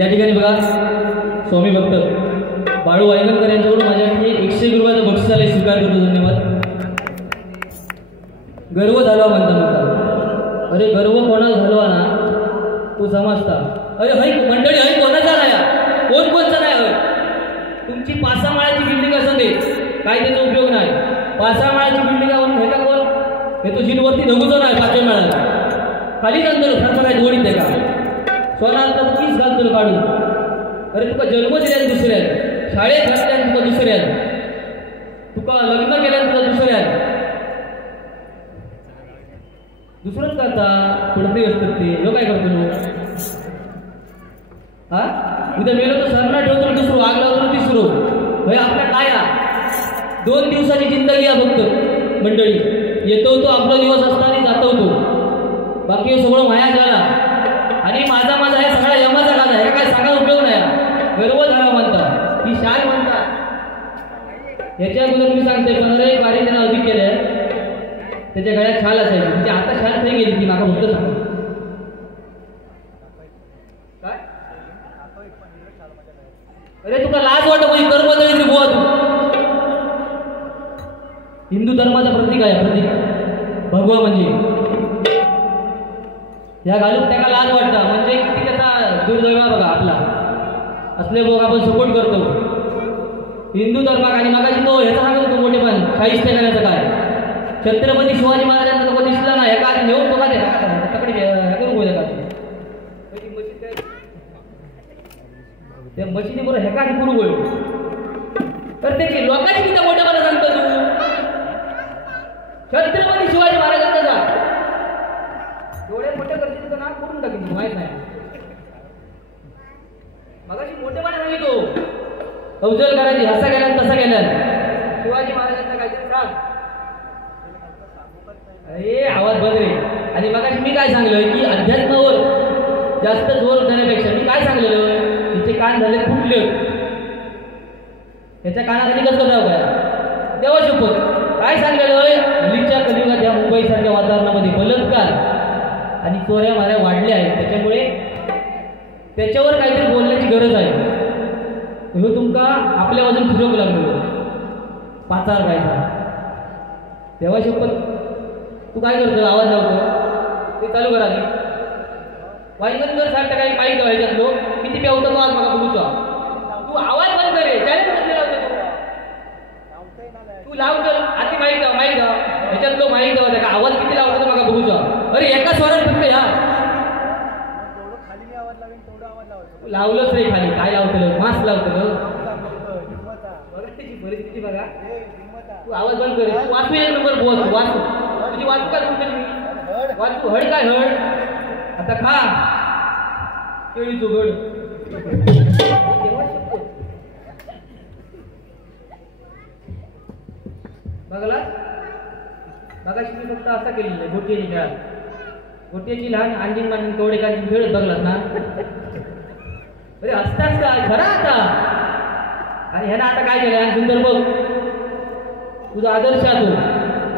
या ठिकाणी बघा स्वामी भक्त बाळू वायगणकर यांच्याकडून माझ्यासाठी 101 रुपयाचा बक्षिसाला स्वीकार करतो. धन्यवाद. गर्व झाला म्हणता अरे गर्व कोणाला झालो ना तो समजता. अरे हई मंडळी हई कोणाचा नाही कोण कोणचा नाही हय. तुमची 5 माळ्याची बिल्डिंग असं दे काय त्याचा उपयोग नाही. 5 माळ्याची बिल्डिंग हे का कोण हे तो जिनवरती धगूच नाही 5 माळ्याला खाली अंतर सरपरायची ओढीत आहे का स्वतःचा कीस घालतो काढून. अरे तुका जन्म दिल्यान दुसऱ्यात शाळेत घातल्यान तुका दुसऱ्यात तुका लग्न केल्यान तुका दुसऱ्यात दुसरंच करता पुढे असतात ते लोक काय करतो हा उद्या मेलो तर सरना ठेवतो दुसरं आग लावतो तिसरो भाई आपल्या काय 2 दिवसाची जिंदगी आहे फक्त मंडळी. येतो तो आपला दिवस असताना जातो तो बाकी सगळं माया झाला आणि माझा हे सगळा यमाचा गाजा आहे काय सांगा उपयोग नाही. गर्व झाला म्हणतात ही शाल म्हणतात. याच्या अगोदर मी सांगते 15 बारे त्यांना अधिक केले त्याच्या गळ्यात शाल असायची म्हणजे आता शाल नाही गेली ती माका फक्त सांग काय. अरे तुका लाज वाटत कोणी कर्म तरी बुवा तू हिंदू धर्माचा प्रतीक आहे प्रतीक भगवा म्हणजे ह्या घालून त्याला लाज वाटतं म्हणजे किती त्याचा दुर्दैव बघा आपला असले लोक आपण सपोर्ट करतो हिंदू धर्माक. आणि मगाशी तो ह्याचा सांगत होतो मोठेपण शाहिस्ते करायचं काय छत्रपती शिवाजी महाराजांचा तो दिसला ना ह्या का नेऊन बघा त्याकडे करू बोल त्या मशीनी बरोबर ह्या का करू बोल तर त्याची लोकांची किती मोठेपणा सांगतो तू छत्रपती शिवाजी महाराजांचा जा एवढे मोठे करतील ना करून टाकेल माहित नाही. मगाशी मोठेपणा सांगितो अवजल करायची हसा गेल्या तसा गेल्या शिवाजी महाराजांचा काहीतरी सांग अरे आवाज बंद रे. आणि मगाशी मी काय सांगलं की अध्यात्मावर जास्त जोर देण्यापेक्षा मी काय सांगलेलं तिचे कान झाले फुटले याच्या कानाखाली कसं जाऊ काय देवा शपथ काय सांगलेलं हल्लीच्या कलियुगात या मुंबईसारख्या वातावरणामध्ये बलात्कार आणि चोऱ्या माऱ्या वाढल्या आहेत त्याच्यामुळे त्याच्यावर काहीतरी बोलण्याची गरज आहे. हे तुमका आपल्या बाजून फिरवू लागलो पाचार कायचा देवा शपथ तू काय करतो आवाज लावतो ते चालू करा वाईगणकर सारखं काही माहीत व्हायच्यात लोक किती पेवतो तो आज मला बघूचा तू आवाज बंद करे चॅलेंज लावतो तू लावतो आधी माहीत ह्याच्यात तो माहीत होता का आवाज किती लावतो मला बघूचा. अरे एका स्वरात फक्त या लावलंच रे खाली काय लावतं मास्क लावतं परिस्थिती बघा तू आवाज बंद करे तू वाचू 1 नंबर बोल वाचू तुझी वाचू काय तुमची वाचू हड काय हड आता खा केळी जुगड बघला बघाशी मी फक्त असा केलेला आहे गोट्याची खेळ गोट्याची लहान अंजिंग मांडून तेवढे काय खेळत बघलात ना अरे असताच का खरा आता. आणि ह्यानं आता काय केलं आणि सुंदर बघ तुझा आदर्श तो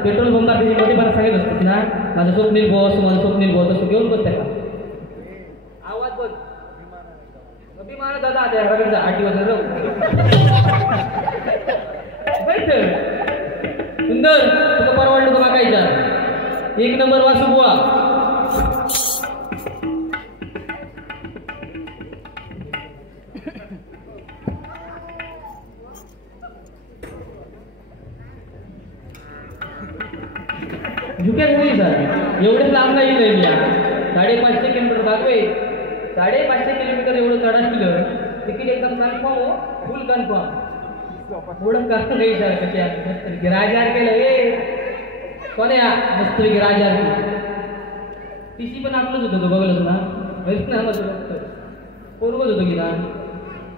पेट्रोल पंपात त्याची मोठेपणा सांगितलं असतं ना माझं स्वप्नील बॉस माझं स्वप्नील बॉस असं घेऊन बघ त्याला आवाज बघ अभिमान दादा आता ह्याकडचा 8 दिवस सुंदर तुला परवडलं तुला कायचा 1 नंबर वासू बुवा. झुक्यात नाही सर एवढेच लांब नाही येईल मी 550 किलोमीटर बागवे 550 किलोमीटर एवढं चढा केलं तिकीट एकदम कन्फर्म हो फुल कन्फर्म एवढं कष्ट नाही सर कशी मस्त राजहार केलं कोण्या मस्त राजहार टीसी पण आपलंच होतं तो बघलंच ना पोरगच होतो की ना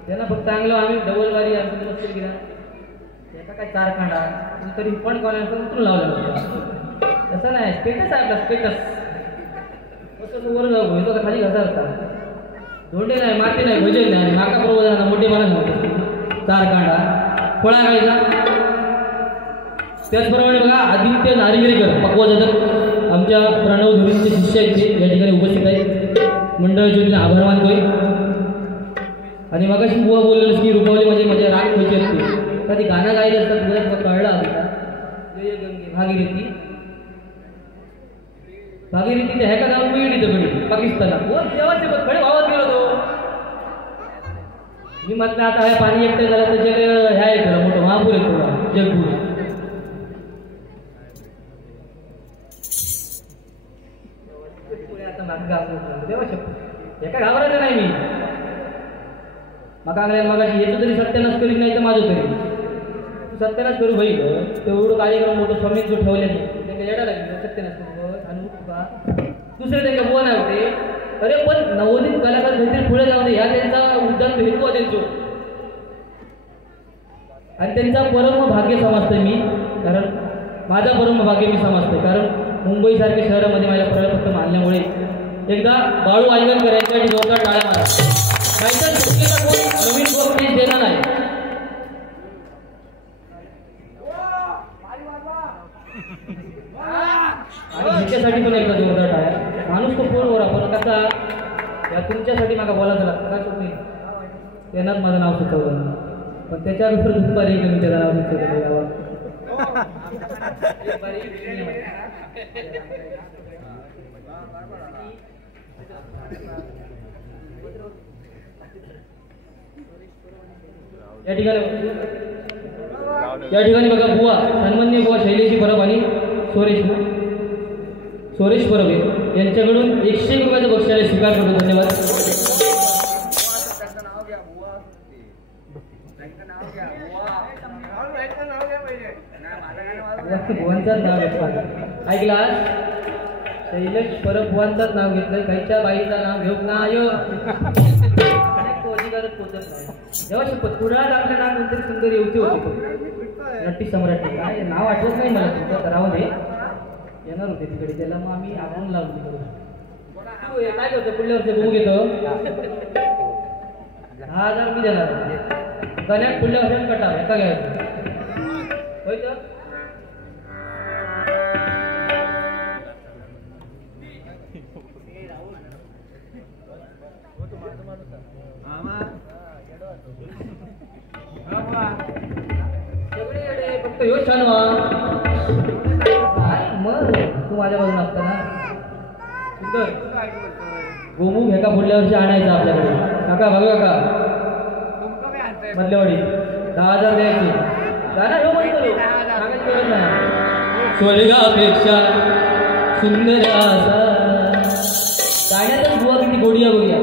त्यांना फक्त चांगलं आम्ही डबलवारी असं मस्त की ना त्याचा काय 4 खांडा तरी पण कोणाचं उतरून लावलं होतं तसं नाही स्टेटस आहे आपला स्टेटस कसं वर जाऊ घेतो खाली घसा असता धोंडे नाही माती नाही भजन नाही नाका बरोबर मोठे मला सांगतो 4 कांडा फळा खायचा. त्याचप्रमाणे बघा आदित्य नारिगेकर पक्वा जाधव आमच्या प्रणव धुरींचे शिष्य आहेत या ठिकाणी उपस्थित आहेत मंडळाचे आभार मानतोय. आणि मगाशी बुवा बोललेलं की रुपावली म्हणजे माझ्या राग खोची असते कधी गाणं गायलं असतात तुला कळलं आता जय गंगे भागीरथी भागीरथी ते ह्याका गावात मिळली दगडी पाकिस्तानात व देवाचे खडे भावात गेलो तो मी म्हटलं आता हे पाणी एकटं झालं तर जग ह्या येतो मोठं महापूर येतो जगपूर आता मागं देवा शकतो एका घाबरायचं नाही मी मग मगाशी येतो तरी सत्यानाश करीत नाही तर माझं तरी सत्यानाश करू भाई तेवढं कार्यक्रम मोठं स्वामीच जो ठेवले नाही त्यांना येडा लागेल सत्यानाश करू आणि दुसरे त्यांना बुवा नाही होते अरे पण नवोदित कलाकार काहीतरी पुढे जाऊ दे ह्या त्यांचा उद्दान हेतू आहे त्यांचो आणि त्यांचा परम भाग्य समजते मी कारण माझा परम भाग्य मी समजते कारण मुंबईसारख्या शहरामध्ये माझ्या प्रयत्न मानल्यामुळे एकदा बाळू आंगणकर यांच्यासाठी जोरदार टाळ्या मारा नाहीतर दुसरीला कोण नवीन बक्षीस देणार नाही आणि ह्याच्यासाठी पण एकदा जोरदार टाळ्या माणूस तो फोनवर आपण कसा या तुमच्यासाठी मला बोलायचं लागतं काय तुम्ही त्यांनाच माझं नाव सुचवलं पण त्याच्यानंतर दुपारी मी त्याचं नाव सुचवलं गावात या ठिकाणी बघा बुवा सन्माननीय बुवा शैलेशी परब आणि सोरेश परब यांच्याकडून 101 रुपयाचं बक्षीस स्वीकार करतो धन्यवाद बुवांचाच नाव घेतलं ऐकला शैलेश परब बुवांचाच नाव घेतलं काहीच्या बाईचं नाव घेऊ नाही अधिकारच पोचत नाही जेव्हा शपथ पुढात आपल्या नाव कोणतरी सुंदर येऊची होती नट्टी सम्राटी काय नाव आठवत नाही मला तुमच्या करावं येणार होते तिकडे त्याला मग आम्ही आव्हान लावलं काय करतो पुढल्या वर्षी बघू घेतो 10,000 मी देणार गण्यात पुढल्या वर्षात कटा एका घ्यायचं होय तर सगळे फक्त ह्यो छान मग तू माझ्या बाजून असताना सुंदर गोमुख एका पुढल्या वर्षी आणायचं आपल्याकडे काका बघा काका मधल्यावाडी 10,000 द्यायचे गाणं स्वर्गापेक्षा सुंदर असा गाण्यातच बुवा किती गोडिया बघूया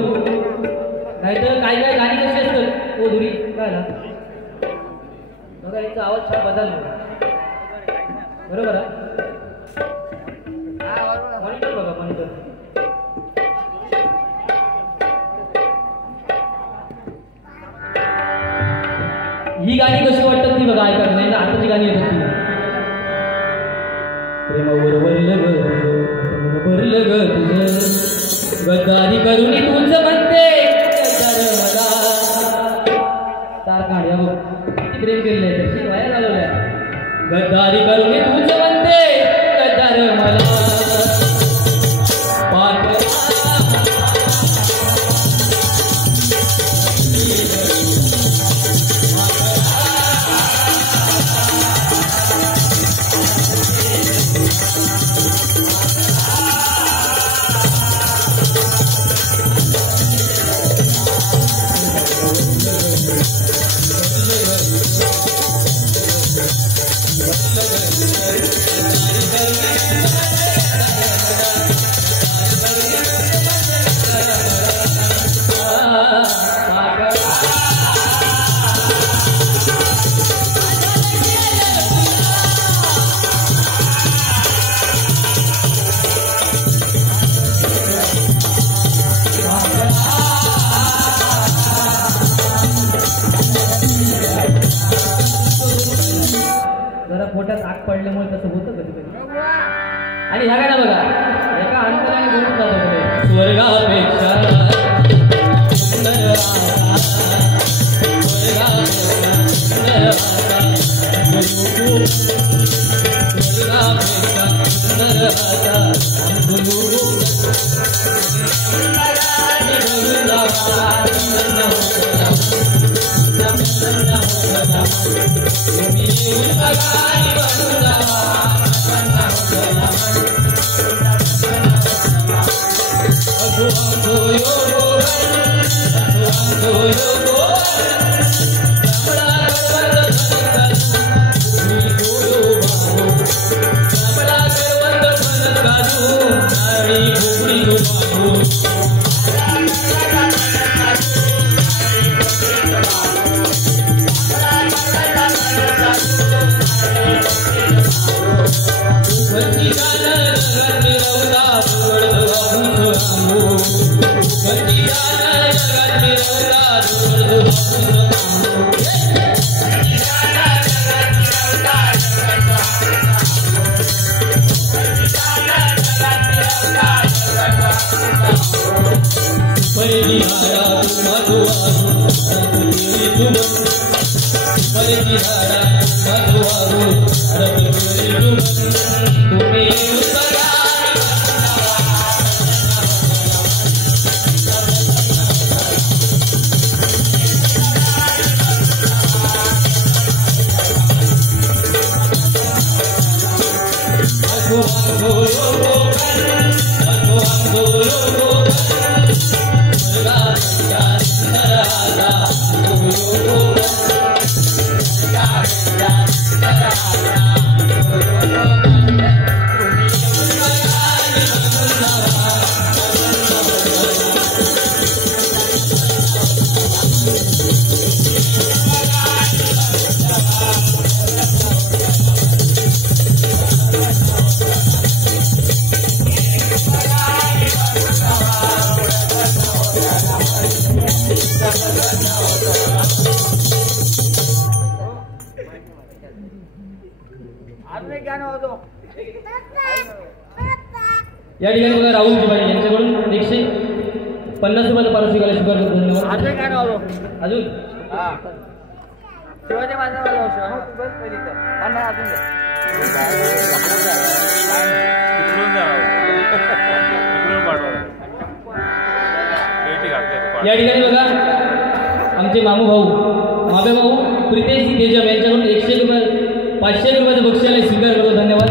नाहीतर काय काय गाणी कशी असतात ओ धुरी काय ना बघा यांचा आवाज छान बदलला बरोबर मॉनिटर बघा मॉनिटर ही गाणी कशी वाटतात ती बघा ऐका नाही आताची गाणी येतात ती प्रेमावर वरलं ग भरलं ग तुझं गद्दारी करून तुझं म्हणते मला तार काढ्या बघ किती प्रेम केलेलं आहे तशी वाया लावलंय गद्दारी करून तुझं म्हणते गद्दार मला पोटात आग पडल्यामुळे तसं होतं कधी कधी आणि ह्या गाणं बघा एका अंतराने बोलून जातो स्वर्गापेक्षा सुंदर या ठिकाणी बघा राहुल जिवाणी यांच्याकडून 150 रुपयाचा पारितोषिक आले. शुगर करतो. धन्यवाद. अजून शिवाजी महाराज या ठिकाणी बघा आमचे मामू भाऊ मामे भाऊ प्रितेश तेजम यांच्याकडून 100 रुपये 500 रुपयाचं बक्षीस आले. स्वीकार करतो. धन्यवाद.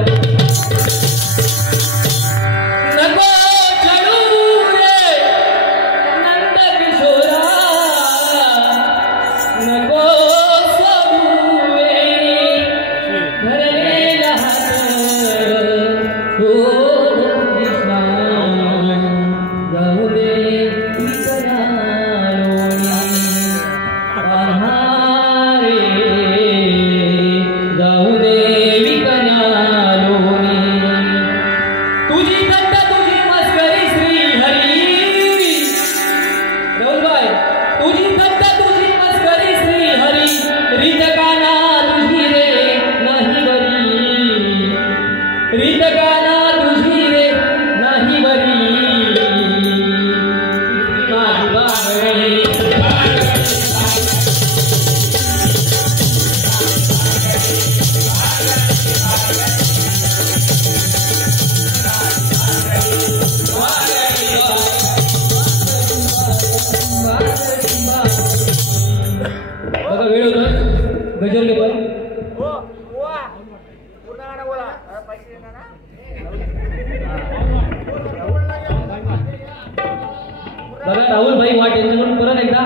राहुल भाई वाट यांच्याकडून परत एकदा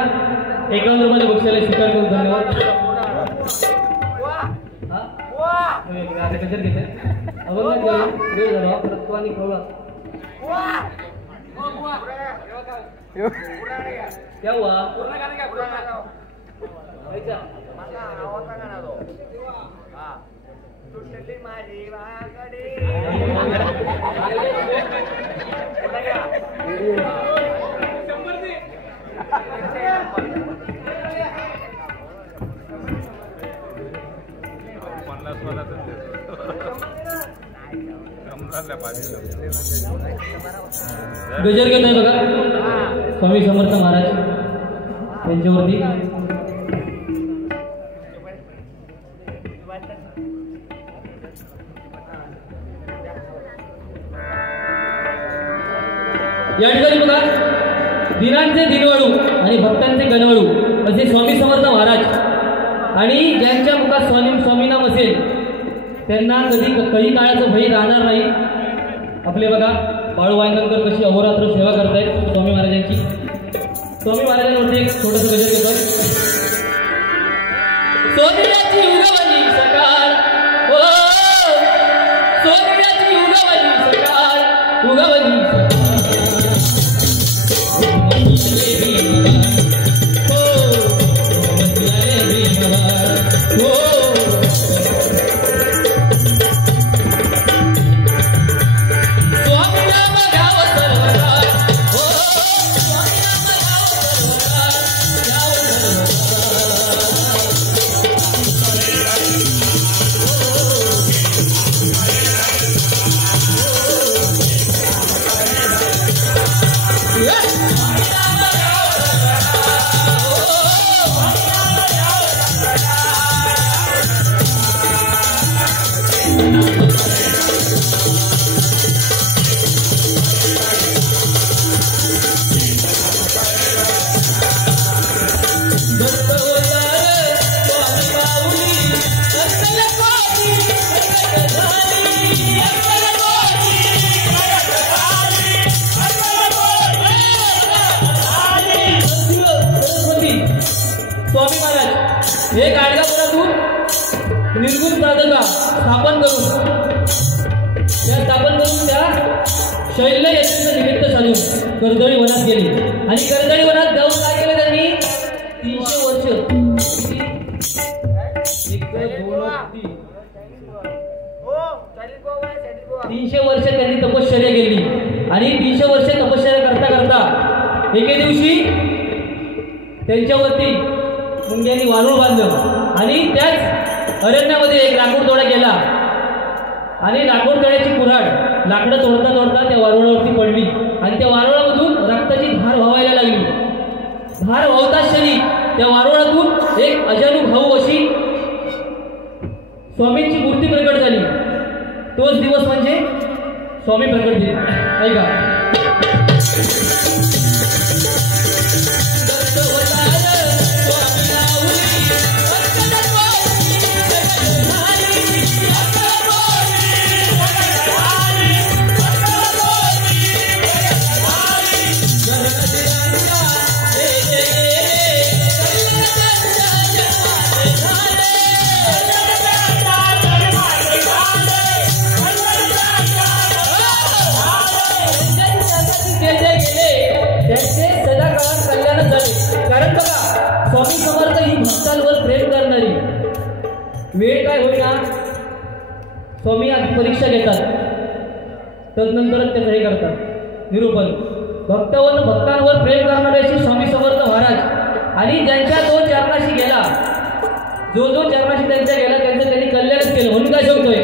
51 रुपयाचे बक्षीस आले. स्वीकार करून धन्यवाद. क्या हुआ? गजर घेत आहे बघा स्वामी समर्थ महाराज त्यांच्यावरती. या ठिकाणी बघा दिनांचे दिनवळू आणि भक्तांचे गणवळू असे स्वामी समर्थ महाराज आणि ज्यांच्या मुखात स्वामी नाम असेल त्यांना कधी काळाचं भय राहणार नाही. आपले बघा बाळू वांगणकर कशी अहोरात्र सेवा करतायत स्वामी महाराजांची. स्वामी महाराजांवरती एक छोटंसं गजर घेतोय. सोन्याची उगवली सकाळ हो सोन्याची उगवली सकाळ उगवली स्वामी महाराज हे गाडगापुरातून निर्गुण साधका स्थापन करून त्या शैल्य यज्ञाचं निमित्त साधून कर्दळी वनात गेले आणि कर्दळी वनात जाऊन काय केलं त्यांनी 300 वर्ष 300 वर्ष त्यांनी तपश्चर्या केली आणि 300 वर्ष तपश्चर्या करता करता एके दिवशी त्यांच्यावरती मुंग्यांनी वारूळ बांधलं आणि त्याच अरण्यामध्ये एक लाकूड तोडा केला आणि लाकूड तोड्याची कुऱ्हाड लाकडं तोडता तोडता त्या वारुळावरती पडली आणि त्या वारुळामधून रक्ताची धार व्हायला लागली. धार वाहताच क्षणी त्या वारुळातून एक अजानुभव अशी स्वामींची मूर्ती प्रकट झाली. तोच दिवस म्हणजे स्वामी प्रकट झाले. ऐका कारण बघा स्वामी समर्थ ही भक्तांवर प्रेम करणारी वेळ काय होईना स्वामी आधी परीक्षा घेतात तदनंतरच त्याचं हे करतात निरूपण. भक्तांवर प्रेम करणारे अशी स्वामी समर्थ महाराज आणि ज्यांच्या जो चरणाशी गेला जो चरणाशी त्यांच्या गेला त्यांचं त्यांनी कल्याणच केलं म्हणून काय सांगतोय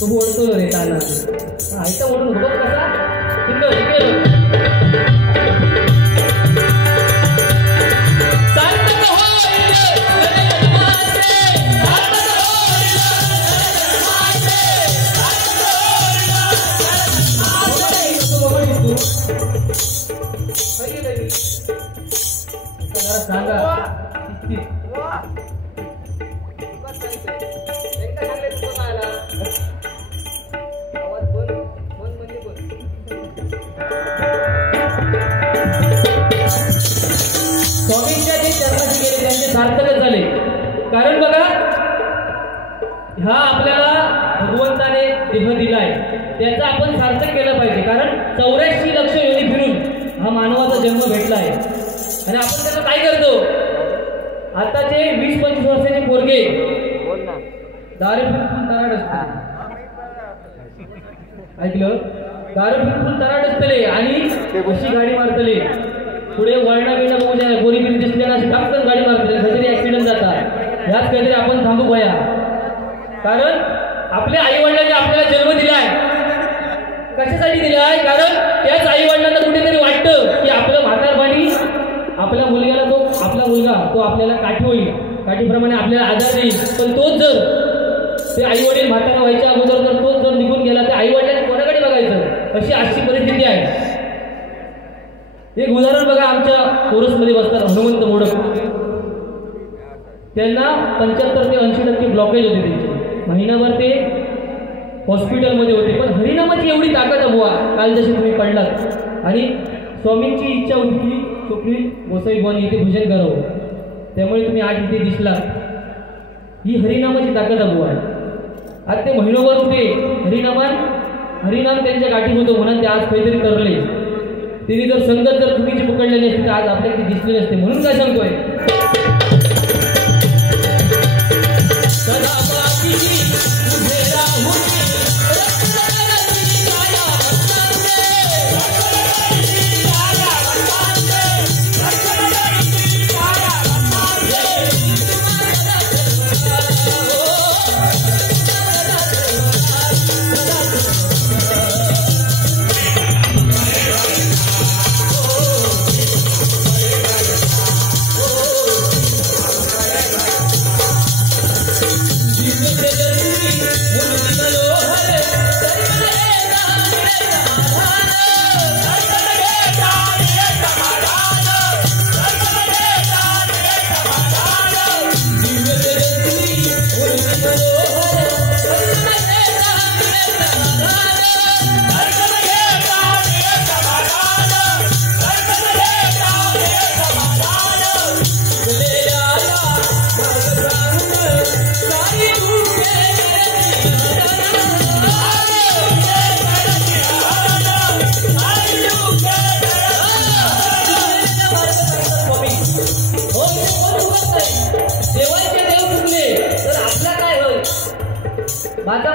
तो बोलतो रे ताना आयता म्हणून बघ कसा सांगा स्वामींच्या जे चरणाशी गेले त्यांचे सार्थकच झाले. कारण बघा हा आपल्याला भगवंताने देह दिलाय त्याचा आपण सार्थक केलं पाहिजे. कारण 84 लक्ष योनी फिरून हा मानवाचा जन्म भेटलाय आणि आपण त्याचं काय करतो आताचे 20-25 वर्षाचे पोरगे दारू पिऊन तराड असते ऐकलं दारू पिऊन तराड असतले आणि अशी गाडी मारतले पुढे वळणा बिळणा बघू द्या गोरी बिरी दिसली ना अशी टाकतच गाडी मारतले कधीतरी ऍक्सिडेंट जातात. ह्याच काहीतरी आपण थांबू भया. कारण आपल्या आई वडिलांनी आपल्याला जन्म दिलाय कशासाठी दिलाय कारण त्याच आई वडिलांना कुठेतरी वाटतं की आपलं म्हातारपणी आपल्या मुलग्याला आपला मुलगा आपल्याला काठी होईल काठीप्रमाणे आपल्याला आधार देईल. पण तोच जर ते आई वडील म्हातारा व्हायच्या अगोदर जर तोच जर निघून गेला तर आई वडिलांनी कोणाकडे बघायचं अशी आजची परिस्थिती आहे. एक उदाहरण बघा आमच्या कोरसमध्ये बसतात हनुमंत मोडक त्यांना 75 ते 80% ब्लॉकेज होते त्यांचे महिनाभर ते हॉस्पिटलमध्ये होते, पण हरिनामाची एवढी ताकद बुवा. काल जशी तुम्ही पडलात आणि स्वामींची इच्छा होती की चोपडी गोसाई बुवांनी इथे भजन करावं, त्यामुळे तुम्ही आज इथे दिसला. ही हरिनामाची ताकद बुवा. आज ते महिनोभर होते हरिनाम त्यांच्या गाठी होतं म्हणून ते आज काहीतरी करले. तिने जर संगत जर चुकीची पकडलेली असते तर आज आपल्याला ती दिसली नसते. म्हणून काय सांगतोय,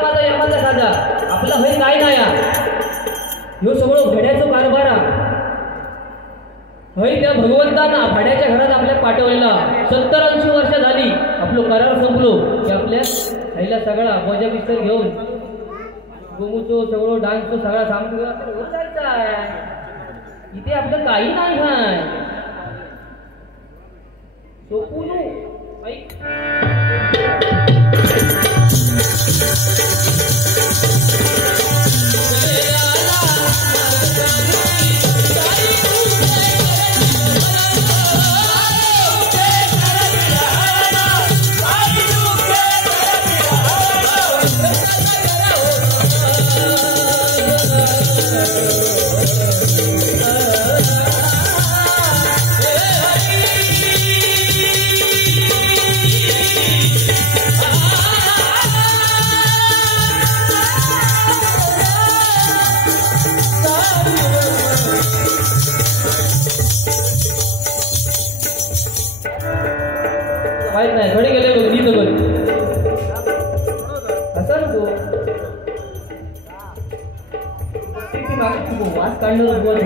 माझा यमाचा खाजा आपला हे काय नाही. ह्यो सगळं घड्याचं कारभार हय त्या भगवंतांना भाड्याच्या घरात आपल्याला पाठवलेला. 70-80 वर्ष झाली आपलं करार संपलो की आपल्या आईला सगळा मजा पिक्चर घेऊन गोमूचो सगळं डान्सचं सगळा सामग्री वर जायचा आहे. इथे आपलं काही नाही आहे. सोपून ऐक माहित नाही घडी गेले बघ गीत बघ असा नको वास काढणार बोल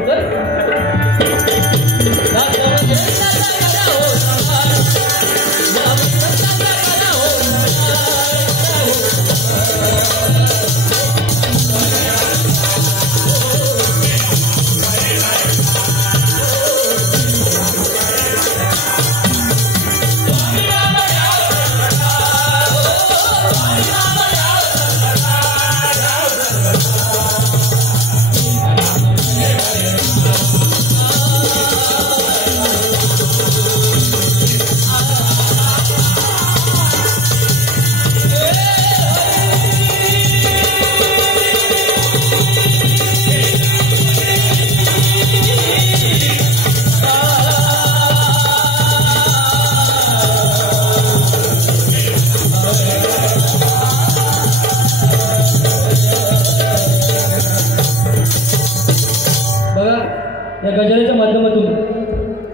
या गजलेच्या माध्यमातून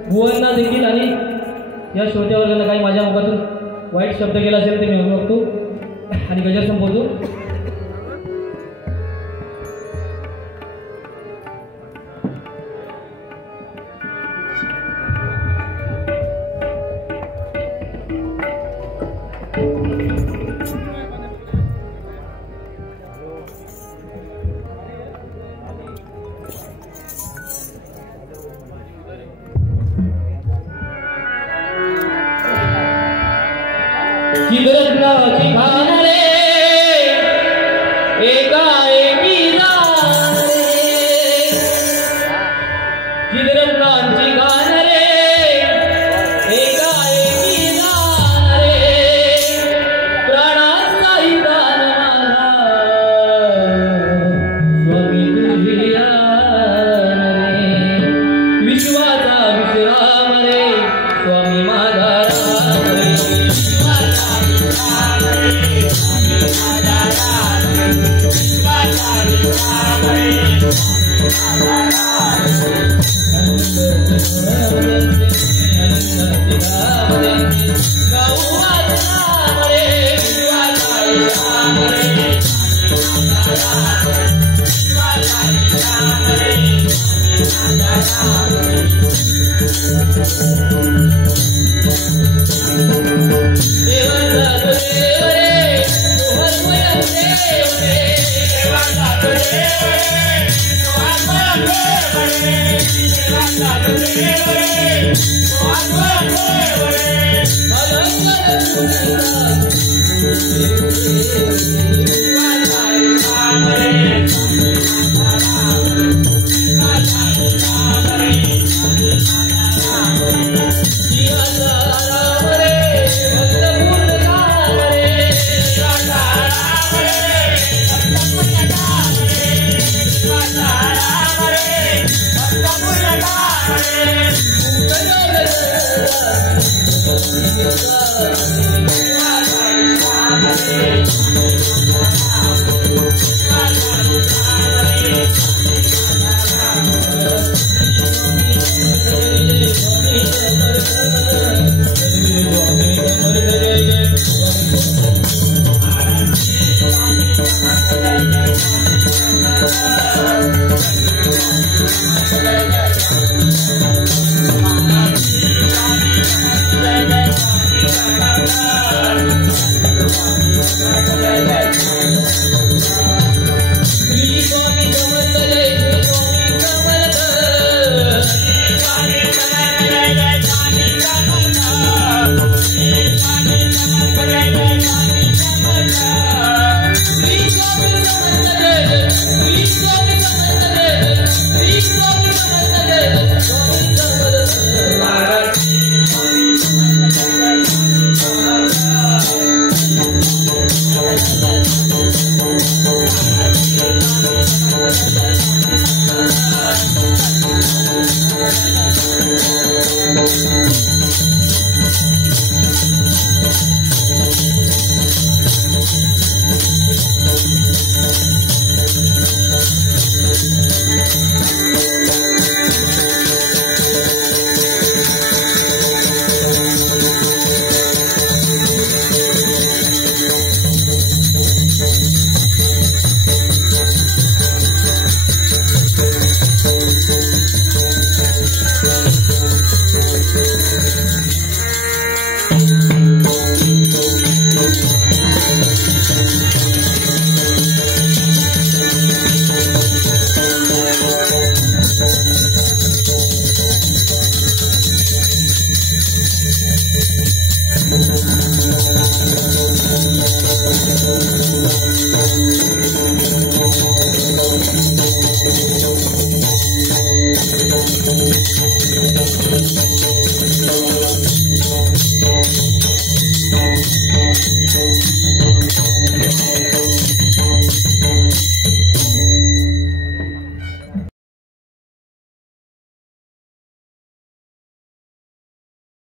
भुवनांना देखील आणि या श्रोत्या वर्गाला काही माझ्या मुखातून वाईट शब्द केला असेल ते मी म्हणू बघतो आणि गजल संपवतो. चिदरत्नाची खान रे एकाएकी जाण रे, चिदरत्नाची खान रे एकाएकी जाण रे, प्राणाचाही प्राण माझा धियान रे विश्वाचा विश्राम रे स्वामी माझा राम रे विश्वाचा विश्राम रे स्वामी माझा राम रे विश्वाचा विश्राम रे स्वामी माझा राम रे गाऊ रे विश्वाचा विश्राम रे